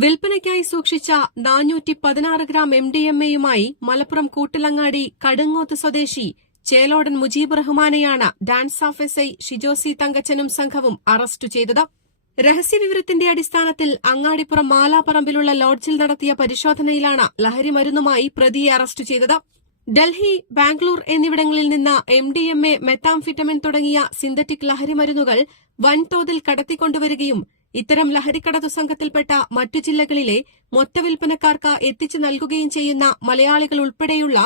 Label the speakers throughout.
Speaker 1: വിൽപ്പനയ്ക്കായി സൂക്ഷിച്ച നാനൂറ്റി പതിനാറ് ഗ്രാം എം ഡി എം എയുമായി മലപ്പുറം കൂട്ടിലങ്ങാടി കടുങ്ങോത്ത് സ്വദേശി ചേലോടൻ മുജീബ് റഹ്മാനെയാണ് DANSAF S I Shijo C തങ്കച്ചനും സംഘവും അറസ്റ്റ് ചെയ്തത്. രഹസ്യവിവരത്തിന്റെ അടിസ്ഥാനത്തിൽ അങ്ങാടിപ്പുറം മാലാപ്പറമ്പിലുള്ള ലോഡ്ജിൽ നടത്തിയ പരിശോധനയിലാണ് ലഹരി മരുന്നുമായി പ്രതിയെ അറസ്റ്റ് ചെയ്തത്. ഡൽഹി ബാംഗ്ലൂർ എന്നിവിടങ്ങളിൽ നിന്ന് M D M A methamphetamine തുടങ്ങിയ സിന്തറ്റിക് ലഹരി മരുന്നുകൾ വൻതോതിൽ കടത്തിക്കൊണ്ടുവരികയും ഇത്തരം ലഹരിക്കടത്തു സംഘത്തിൽപ്പെട്ട മറ്റു ജില്ലകളിലെ മൊത്തവിൽപ്പനക്കാർക്ക് എത്തിച്ചു നൽകുകയും ചെയ്യുന്ന മലയാളികൾ ഉൾപ്പെടെയുള്ള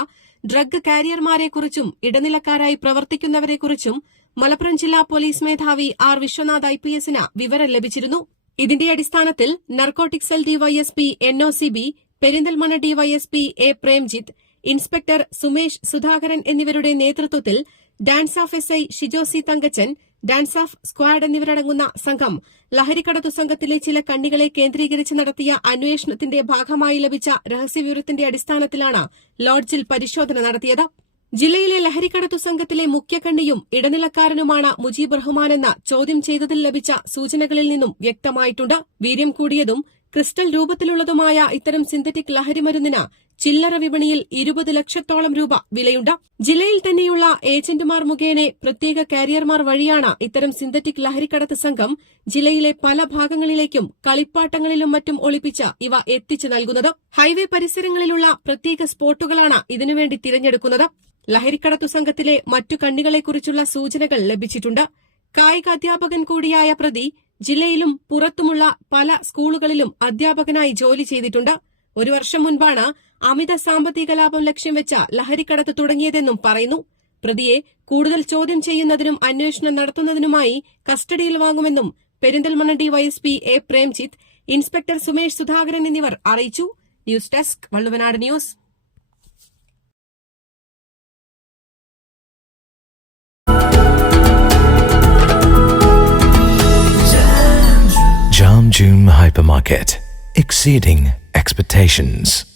Speaker 1: ഡ്രഗ് കാരിയർമാരെക്കുറിച്ചും ഇടനിലക്കാരായി പ്രവർത്തിക്കുന്നവരെക്കുറിച്ചും മലപ്പുറം ജില്ലാ പോലീസ് മേധാവി ആർ വിശ്വനാഥ് ഐ പി എസിന് വിവരം ലഭിച്ചിരുന്നു. ഇതിന്റെ അടിസ്ഥാനത്തിൽ narcotic cell DYSP N O C B Perinthalmanna DYSP A Premjith inspector Sumesh Sudhakaran എന്നിവരുടെ നേതൃത്വത്തിൽ DANSAF S I Shijo C Thankachan DANSAF squad എന്നിവരടങ്ങുന്ന സംഘം ലഹരിക്കടത്തു സംഘത്തിലെ ചില കണ്ണികളെ കേന്ദ്രീകരിച്ച് നടത്തിയ അന്വേഷണത്തിന്റെ ഭാഗമായി ലഭിച്ച രഹസ്യവിവരത്തിന്റെ അടിസ്ഥാനത്തിലാണ് ലോഡ്ജിൽ പരിശോധന നടത്തിയത്. ജില്ലയിലെ ലഹരിക്കടത്തു സംഘത്തിലെ മുഖ്യകണ്ണിയും ഇടനിലക്കാരനുമാണ് മുജീബ് റഹ്മാൻ എന്ന ചോദ്യം ചെയ്തതിൽ ലഭിച്ച സൂചനകളിൽ നിന്നും വ്യക്തമായിട്ടുണ്ട്. വീര്യം കൂടിയതും ക്രിസ്റ്റൽ രൂപത്തിലുള്ളതുമായ ഇത്തരം സിന്തറ്റിക് ലഹരിമരുന്നിന് ചില്ലറ വിപണിയിൽ ഇരുപത് ലക്ഷത്തോളം രൂപ വിലയുണ്ട്. ജില്ലയിൽ തന്നെയുള്ള ഏജന്റുമാർ മുഖേന പ്രത്യേക കാരിയർമാർ വഴിയാണ് ഇത്തരം സിന്തറ്റിക് ലഹരിക്കടത്ത് സംഘം ജില്ലയിലെ പല ഭാഗങ്ങളിലേക്കും കളിപ്പാട്ടങ്ങളിലും മറ്റും ഒളിപ്പിച്ച് ഇവ എത്തിച്ചു നൽകുന്നത്. ഹൈവേ പരിസരങ്ങളിലുള്ള പ്രത്യേക സ്പോട്ടുകളാണ് ഇതിനുവേണ്ടി തിരഞ്ഞെടുക്കുന്നത്. ലഹരിക്കടത്തു സംഘത്തിലെ മറ്റു കണ്ണികളെക്കുറിച്ചുള്ള സൂചനകൾ ലഭിച്ചിട്ടുണ്ട്. കായിക അധ്യാപകൻ കൂടിയായ പ്രതി ജില്ലയിലും പുറത്തുമുള്ള പല സ്കൂളുകളിലും അധ്യാപകനായി ജോലി ചെയ്തിട്ടുണ്ട്. ഒരു വർഷം മുൻപാണ് അമിത സാമ്പത്തിക ലാഭം ലക്ഷ്യം വെച്ച ലഹരിക്കടത്ത് തുടങ്ങിയതെന്നും പറയുന്നു. പ്രതിയെ കൂടുതൽ ചോദ്യം ചെയ്യുന്നതിനും അന്വേഷണം നടത്തുന്നതിനുമായി കസ്റ്റഡിയിൽ വാങ്ങുമെന്നും Perinthalmanna DYSP A Premjith inspector Sumesh Sudhakaran എന്നിവർ അറിയിച്ചു. News desk Valluvanad news.
Speaker 2: Hypermarket, exceeding expectations.